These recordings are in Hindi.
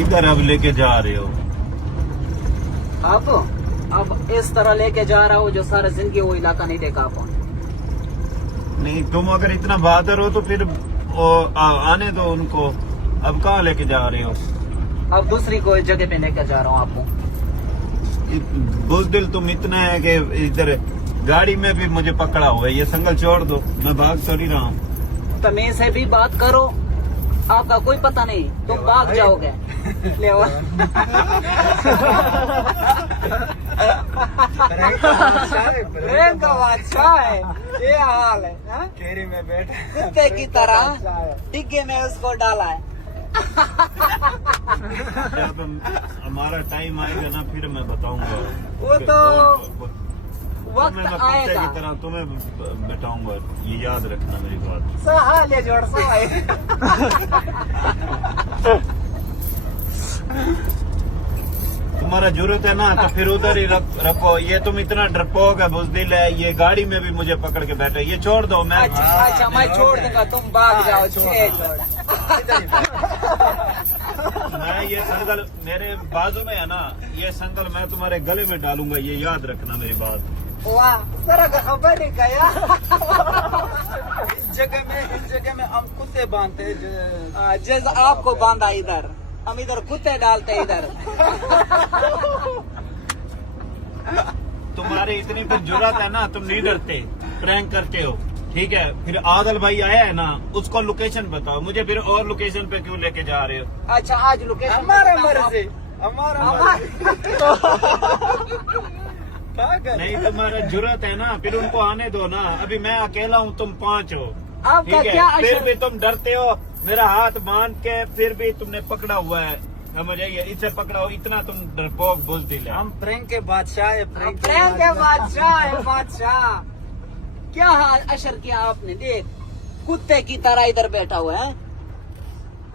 किधर अब लेके जा रहे हो? आप अब इस तरह लेके जा रहा हूँ जो सारा जिंदगी वो इलाका नहीं देखा आप। नहीं, तुम अगर इतना बहादुर हो तो फिर आने दो उनको। अब कहाँ लेके जा रहे हो? अब दूसरी कोई जगह पे लेकर जा रहा हूँ आपको। बुजदिल तुम इतना है कि इधर गाड़ी में भी मुझे पकड़ा हुआ है। ये संगल छोड़ दो, मैं भाग तो नहीं रहा हूँ। तमीज से भी बात करो, आपका कोई पता नहीं, तुम भाग जाओगे। ले प्रेम का बादशाह है, ये हाल है हा? केरी में बैठा कुत्ते की तरह डिग्गे में उसको डाला है। जब हमारा टाइम आएगा ना फिर मैं बताऊंगा। वो तो वक्त मैं कुत्ते आएगा। की तरह तुम्हें बैठाऊंगा, ये याद रखना मेरी बात। सहा ले जोड़ सहा। तुम्हारा जरूरत है ना तो फिर उधर ही रखो। ये तुम इतना डरपोक है, बुजदिल है, ये गाड़ी में भी मुझे पकड़ के बैठे। ये छोड़ दो। मैं अच्छा मैं छोड़ दूंगा, तुम भाग जाओ। मैं ये संगल मेरे बाजू में है ना, ये संगल मैं तुम्हारे गले में डालूंगा, ये याद रखना मेरी बात। वाह सर खबर नहीं कया। इस जगह में हम कुत्ते बांधते हैं। जैसे आपको बांधा इधर, हम इधर कुत्ते डालते इधर। तुम्हारी इतनी फिर जुर्रत है ना, तुम नहीं डरते, प्रैंक करते हो। ठीक है, फिर आदल भाई आया है ना, उसको लोकेशन बताओ मुझे, फिर और लोकेशन पे क्यों लेके जा रहे हो? अच्छा आज लोकेशन हमारा मर्जी, हमारा नहीं, तुम्हारा जुर्रत है ना, फिर उनको आने दो ना। अभी मैं अकेला हूँ, तुम 5 हो। आपका ठीक क्या है, फिर अशर- भी तुम डरते हो। मेरा हाथ बांध के फिर भी तुमने पकड़ा हुआ है, समझ आइए, इससे पकड़ा हो। इतना तुम डरपोक बुजदिल है। हम प्रैंक के बादशाह है। प्रेम के बादशाह है, बादशाह। क्या हाल अशर किया आपने, देख कुत्ते की तरह इधर बैठा हुआ है।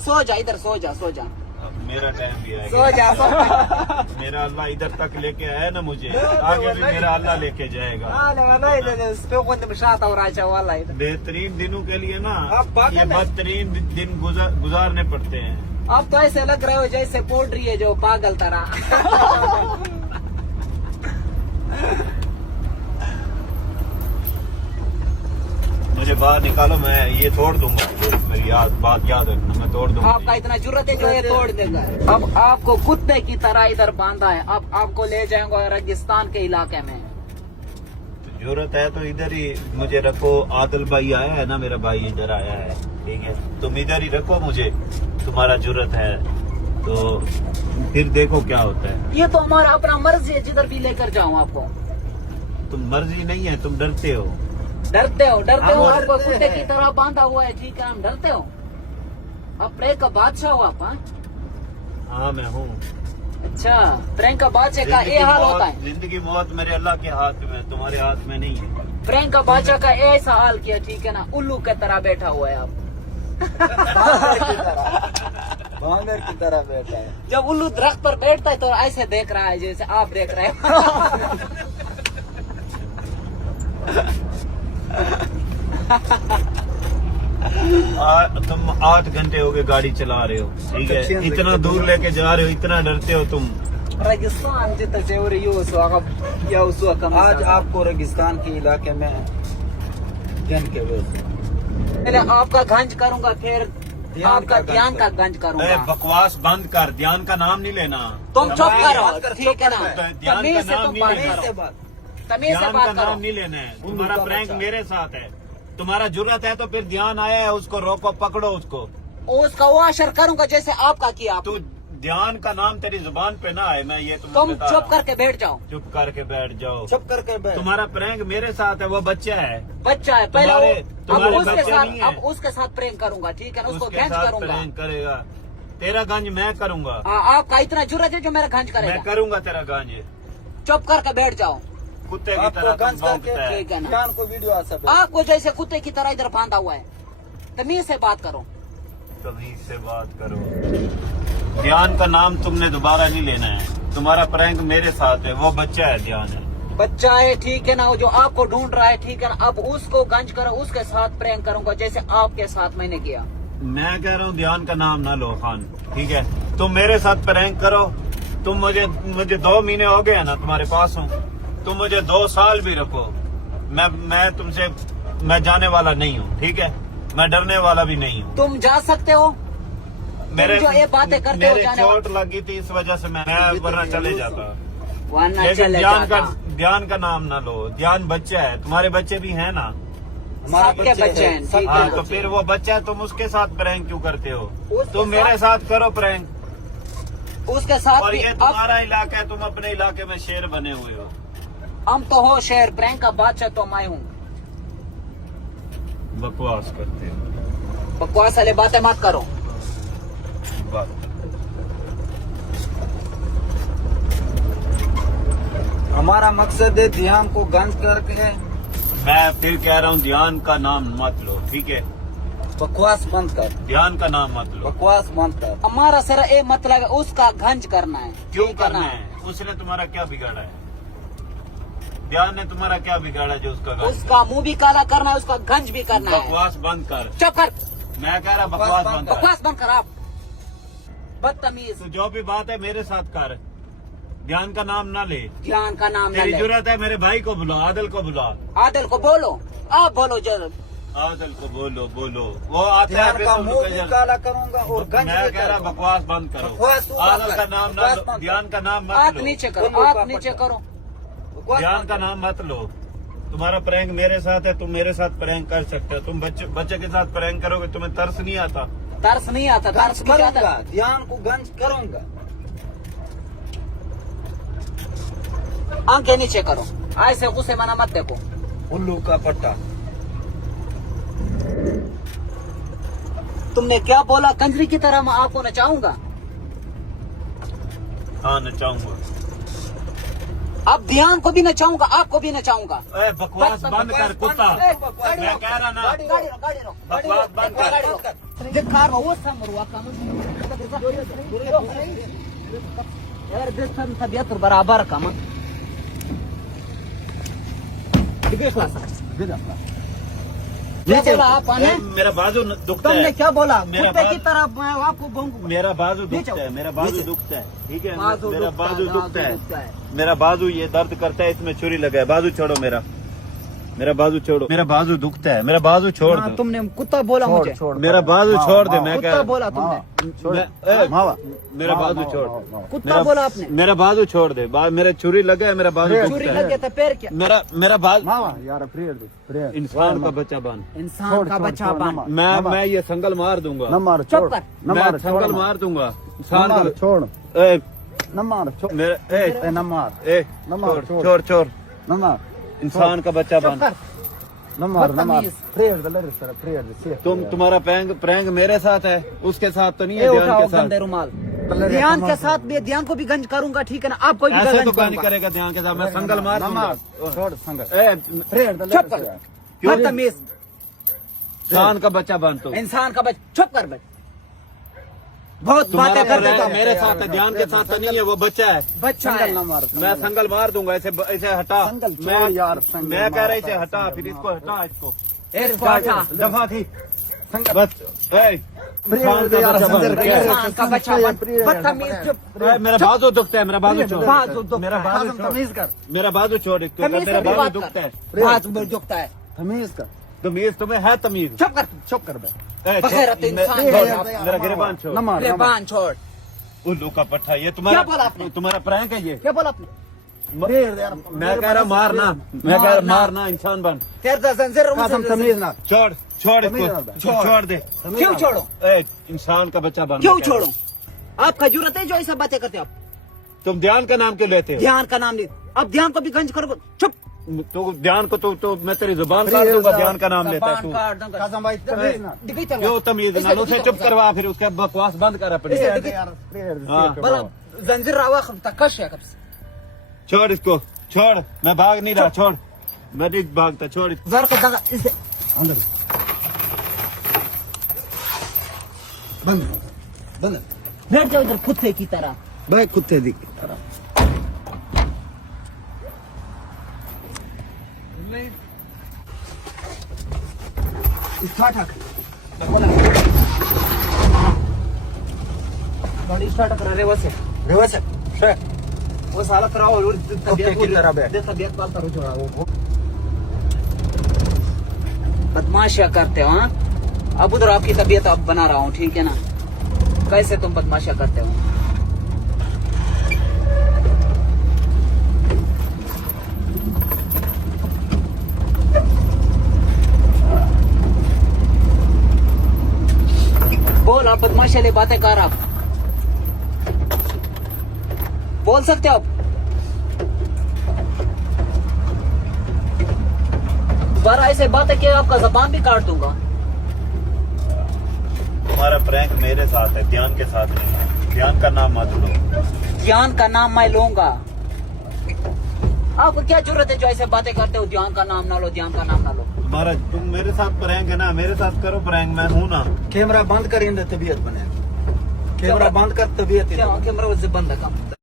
सो जा इधर, सो जा सो जा अब मेरा टाइम भी सो आएगा। जा सो जा। मेरा अल्लाह इधर तक लेके आया ना मुझे, आगे भी मेरा अल्लाह लेके जाएगा। बेहतरीन दिनों के लिए ना आप पागल ये हैं। बदतरीन दिन गुजारने पड़ते हैं। अब तो ऐसे लग रहे हो जैसे पोल्ट्री है जो पागल तरह। मुझे बाहर निकालो, मैं ये तोड़ दूंगा। मेरी बात याद रखना, मैं तोड़ दूंगा। आपका इतना जुर्रत है जो ये तोड़ देगा। अब आपको कुत्ते की तरह इधर बांधा है, अब आपको ले जाएंगे रेगिस्तान के इलाके में। जरूरत है तो इधर ही मुझे रखो। आदिल भाई आया है ना, मेरा भाई इधर आया है। ठीक है, तुम इधर ही रखो मुझे, तुम्हारा जरूरत है तो फिर देखो क्या होता है। ये तो हमारा अपना मर्जी है, जिधर भी लेकर जाऊं आपको। तुम मर्जी नहीं है, तुम डरते हो। डरते हो हम आपको डरते कुत्ते हैं। की तरह बांधा हुआ है। ठीक है, हम डरते हो। अब प्रेम का बादशाह हो आप। हाँ? हाँ मैं हूँ। अच्छा, प्रेम का बादशाह का ये हाल होता है। जिंदगी मौत मेरे अल्लाह के हाथ में, तुम्हारे हाथ में नहीं है। प्रेम का बादशाह का ऐसा हाल किया, ठीक है ना, उल्लू की तरह बैठा हुआ है आप। बांदर की तरह बैठा है। जब उल्लू दरख्त पर बैठता है तो ऐसे देख रहा है जैसे आप देख रहे हो। तुम 8 घंटे हो गए गाड़ी चला रहे हो। ठीक है, इतना दूर लेके जा रहे हो, इतना डरते हो तुम। रेगिस्तान जितना जेवर या उस आज आपको रेगिस्तान के इलाके में गन के वजह पहले आपका गंज करूंगा, फिर ध्यान आपका का ध्यान गंज का कर। गंज ए, करूंगा। बकवास बंद कर, ध्यान का नाम नहीं लेना। तुम चुप हमारे- करो, ठीक है ना। ध्यान तमीज का से नाम तुम नहीं बात लेना। करो, से बात तमीज से ध्यान का बात नाम करो। नहीं लेना है। तुम्हारा का प्रैंक बच्चा। मेरे साथ है, तुम्हारा जरूरत है तो फिर ध्यान आया है, उसको रोको, पकड़ो उसको। उसका वो असर करूंगा जैसे आपका किया। तू ध्यान का नाम तेरी जुबान पे ना आए, मैं ये तुम्हें तुम बता रहा चुप हूं। करके बैठ जाओ। चुप करके बैठ जाओ। चुप करके बैठ। तुम्हारा प्रैंक मेरे साथ है, वो बच्चा है। बच्चा है पहले तुम्हारे अब उसके बच्चे साथ नहीं है। अब उसके साथ प्रेम करूंगा, ठीक है ना, उसको उसके गंज साथ करूंगा। प्रैंक करेगा, तेरा गंज मैं करूंगा। आपका इतना जुर्रत है जो मेरा गंज मैं करेगा। करूंगा तेरा गंज। चुप करके बैठ जाओ, कुत्ते की आपको तरह तुम गंज करके भौंकता है। ठीक है ना। जान को वीडियो आ सकता है। आपको जैसे कुत्ते की तरह इधर बांधा हुआ है, तमीज से बात करो। तमीज से बात करो। ध्यान का नाम तुमने दोबारा नहीं लेना है। तुम्हारा प्रैंक मेरे साथ है, वो बच्चा है, ध्यान है। बच्चा है, ठीक है ना, वो जो आपको ढूंढ रहा है, ठीक है ना। अब उसको गंज करो, उसके साथ प्रैंक करूंगा जैसे आपके साथ मैंने किया। मैं कह रहा हूँ ध्यान का नाम ना लो खान, ठीक है? तुम मेरे साथ प्रैंक करो, तुम मुझे 2 महीने हो गए ना तुम्हारे पास हूँ, तुम मुझे 2 साल भी रखो, मैं तुमसे मैं जाने वाला नहीं हूँ, ठीक है? मैं डरने वाला भी नहीं हूँ। तुम जा सकते हो, मेरे जो ये बातें करते हो मेरे जाने चोट लगी थी, इस वजह से मैं वरना चले जाता। वरना लेकिन चले ध्यान का नाम ना लो। ध्यान बच्चा है, तुम्हारे बच्चे भी हैं ना? सबके बच्चे हैं, ठीक हाँ, है। तो फिर वो बच्चा है, तुम उसके साथ प्रैंक क्यों करते हो? उसके तुम मेरे साथ करो प्रैंक। उसके साथ और भी ये अब तुम्हारा इलाका है, तुम अपने इलाके में शेर बने हुए हो। हम तो हो शेर, प्रैंक का बादशाह तो मैं हूँ। बकवास करते हो। बकवास वाली बातें मत करो। हमारा मकसद है ध्यान को गंज करके मैं फिर कह रहा हूँ ध्यान का नाम मत लो, ठीक है? बकवास बंद कर, ध्यान का नाम मत लो। बकवास बंद कर। हमारा सिर्फ ये मतलब है उसका गंज करना है। क्यों ठीक करना है? उसने तुम्हारा क्या बिगाड़ा है? ध्यान ने तुम्हारा क्या बिगाड़ा जो उसका गंज? उसका मुंह भी काला करना है, उसका गंज भी करना है। बकवास बंद कर। चुप कर, मैं कह रहा बकवास बंद कर। बकवास बंद कर। आप बदतमीज। तो जो भी बात है मेरे साथ कर, ध्यान का नाम ना ले। ध्यान का नाम न तेरी ले। जरूरत है मेरे भाई को बुला, आदिल को बुला। आदिल को बोलो, आप बोलो जरूर। आदिल को बोलो, वो आता है ध्यान फिर का तो मुंह रुके भी जा। काला करूंगा और गंज मैं भी कह रहा करूंगा। बकवास बंद करो। बकवास तू आदिल बंद का कर। नाम ना बकवास लो, बंद कर। ध्यान का नाम हाथ मत लो। नीचे करो, बोलो, हाथ पापा। नीचे करो। बकवास ध्यान बंद का कर। नाम मत लो। तुम्हारा प्रैंक मेरे साथ है, तुम मेरे साथ प्रैंक कर सकते हो। तुम बच्चे के साथ प्रैंक करोगे, तुम्हें तरस नहीं आता? तरस नहीं आता, गंज तरस नहीं आता। करूंगा, ध्यान को गंज करूंगा। आंखें नीचे करो, ऐसे गुस्से मना मत देखो। उल्लू का पट्टा। तुमने क्या बोला? कंजरी की तरह मैं आपको नचाऊंगा। हाँ, नचाऊंगा। अब ध्यान को भी नचाऊंगा, आपको भी नचाऊंगा। बकवास बंद कर कुत्ता। मैं कह रहा ना, बकवास बंद कर। दिखा रहा वो समरुआ का यार दिसन तबियत बराबर का मत क्या बोला आपने? मेरा बाजू दुखता तुमने है। क्या बोला? मेरा कुत्ते की बाजू- तरह मैं आपको भौंकूंगा। मेरा बाजू नीचे दुखता है, मेरा नीचे। बाजू दुखता है, ठीक है? बाजू मेरा दुखता है, बाजू बाजू दुखता दुखता है, है। मेरा बाजू ये दर्द करता है, इसमें छुरी लगा है। बाजू छोड़ो मेरा बाजू छोड़ो। मेरा बाजू दुखता है, मेरा बाजू छोड़ दो। तुमने कुत्ता बोला मुझे। मेरा बाजू छोड़ दे। मैं कुत्ता कह बोला तुमने। मेरा बाजू छोड़। कुत्ता बोला आपने। मेरा बाजू छोड़ दे। मेरे छुरी लगा है, मेरा बाजू छुरी दुखता लग है। गया था, पैर क्या? मेरा बाजू यार इंसान का बच्चा बन। इंसान का बच्चा बन। मैं ये संगल मार दूंगा। चुप कर। मैं संगल मार दूंगा। इंसान का छोड़ ए, न मार छोड़ मेरे ए, न मार ए, न मार, छोड़ छोड़ छोड़। न मार इंसान का बच्चा चुप बन। कर। न मार न मार बदतमीज। तुम्हारा प्रैंक मेरे साथ है, उसके साथ तो नहीं ये है। ध्यान उठाओ के गंदे साथ रुमाल। ध्यान के साथ भी, ध्यान को भी गंज करूंगा, ठीक है ना? आपको भी ऐसे गंज तो कोई नहीं करूंगा। करेगा। ध्यान के साथ मैं संगल मार दूंगा। छोड़ संगत ए, चुप कर। बदतमीज इंसान का बच्चा बन। तो इंसान का बच्चा। चुप कर बैठ। बहुत तुम्हारा बातें कर प्रैंक देता हूँ। मेरे साथ है, ध्यान के साथ तो नहीं है। वो बच्चा है, बच्चा है। न मार मैं संगल मार दूंगा। ऐसे हटा। संगल छोड़ मैं यार, संगल मैं कह रहा मार। इसे हटा, फिर इसको हटा। इसको इसको हटा। दफा थी बस। इंसान का यार, बच्चा बन। संगल क्या है? इंसान का बच्चा बन। बदतमीज। चुप। मेरा बाजू दुखता है, मेरा बाजू छोड़। बाजू दुखता मेरा है। बाजू हाजम छोड़। तमीज कर मेरा बाजू छोड़। एक तो तमीज मेरा से भी बाजू बात दुखता कर। है। बाजू में दुखता है। तमीज कर तमीज तुम्हें है? तमीज चुप कर। चुप कर बे बगैरत इंसान मेरा गिरबान छोड़। न मार गिरबान छोड़। उल्लू का पट्टा। ये क्या बोला आपने? तुम्हारा प्रैंक है ये। क्या बोला आपने? मैं कह रहा मारना, मैं कह रहा मारना। इंसान बन। तेरे तो जंजीर हाजम तमीज ना छोड़ छोड़ तमीज इसको, ना। छोड़ दे। क्यों छोड़ो? ए, इंसान का बच्चा बन। क्यों छोड़ो? आपका जरूरत है जो ऐसा बातें करते हो आप? तुम ध्यान का नाम क्यों लेते हो? ध्यान का नाम ले। अब ध्यान को भी गंज करो। चुप। तो ध्यान को तो मैं तेरी जुबान काट दूंगा। ध्यान का नाम लेता है तू। काट दूंगा। हाजम भाई तमीज ना दिखाई चलो। क्यों तमीज ना? उसे चुप करवा, फिर उसका बकवास बंद कर अपनी। हाँ। बला जंजीर रावा तकश है कब से? छोड़ इसको, छोड़। मैं भाग नहीं रहा, छोड़। मैं नहीं भागता, छोड़। जर को दगा इसे अंदर बंद बंद बैठ जाओ इधर कुत्ते की तरह। भाई कुत्ते दिख ठाक गाड़ी स्टार्ट कर रहे वैसे रिवर्स स्ट्रेट वो साला कराओ और ओके की तरह बैठ तबियत पाल करो छोड़ा वो बदमाशियां करते हो हाँ? अब उधर आपकी तबीयत अब बना रहा हूँ, ठीक है ना? कैसे तुम बदमाशियां करते हो? बोल, आप बदमाशी वाली बातें कर, आप बोल सकते हो आप? दोबारा ऐसे बातें किए आपका जबान भी काट दूंगा। तुम्हारा प्रैंक मेरे साथ है, ध्यान के साथ नहीं है। ध्यान का नाम मत लो। ध्यान का नाम मैं लूंगा। आपको क्या जरूरत है जो ऐसे बातें करते हो? ध्यान का नाम ना लो, ध्यान का नाम ना लो। तुम्हारा तुम मेरे साथ प्रैंक है ना, मेरे साथ करो प्रैंक, मैं हूं ना। कैमरा बंद कर, इन तबीयत बने कैमरा बंद कर, तबीयत क्या कैमरा बंद है काम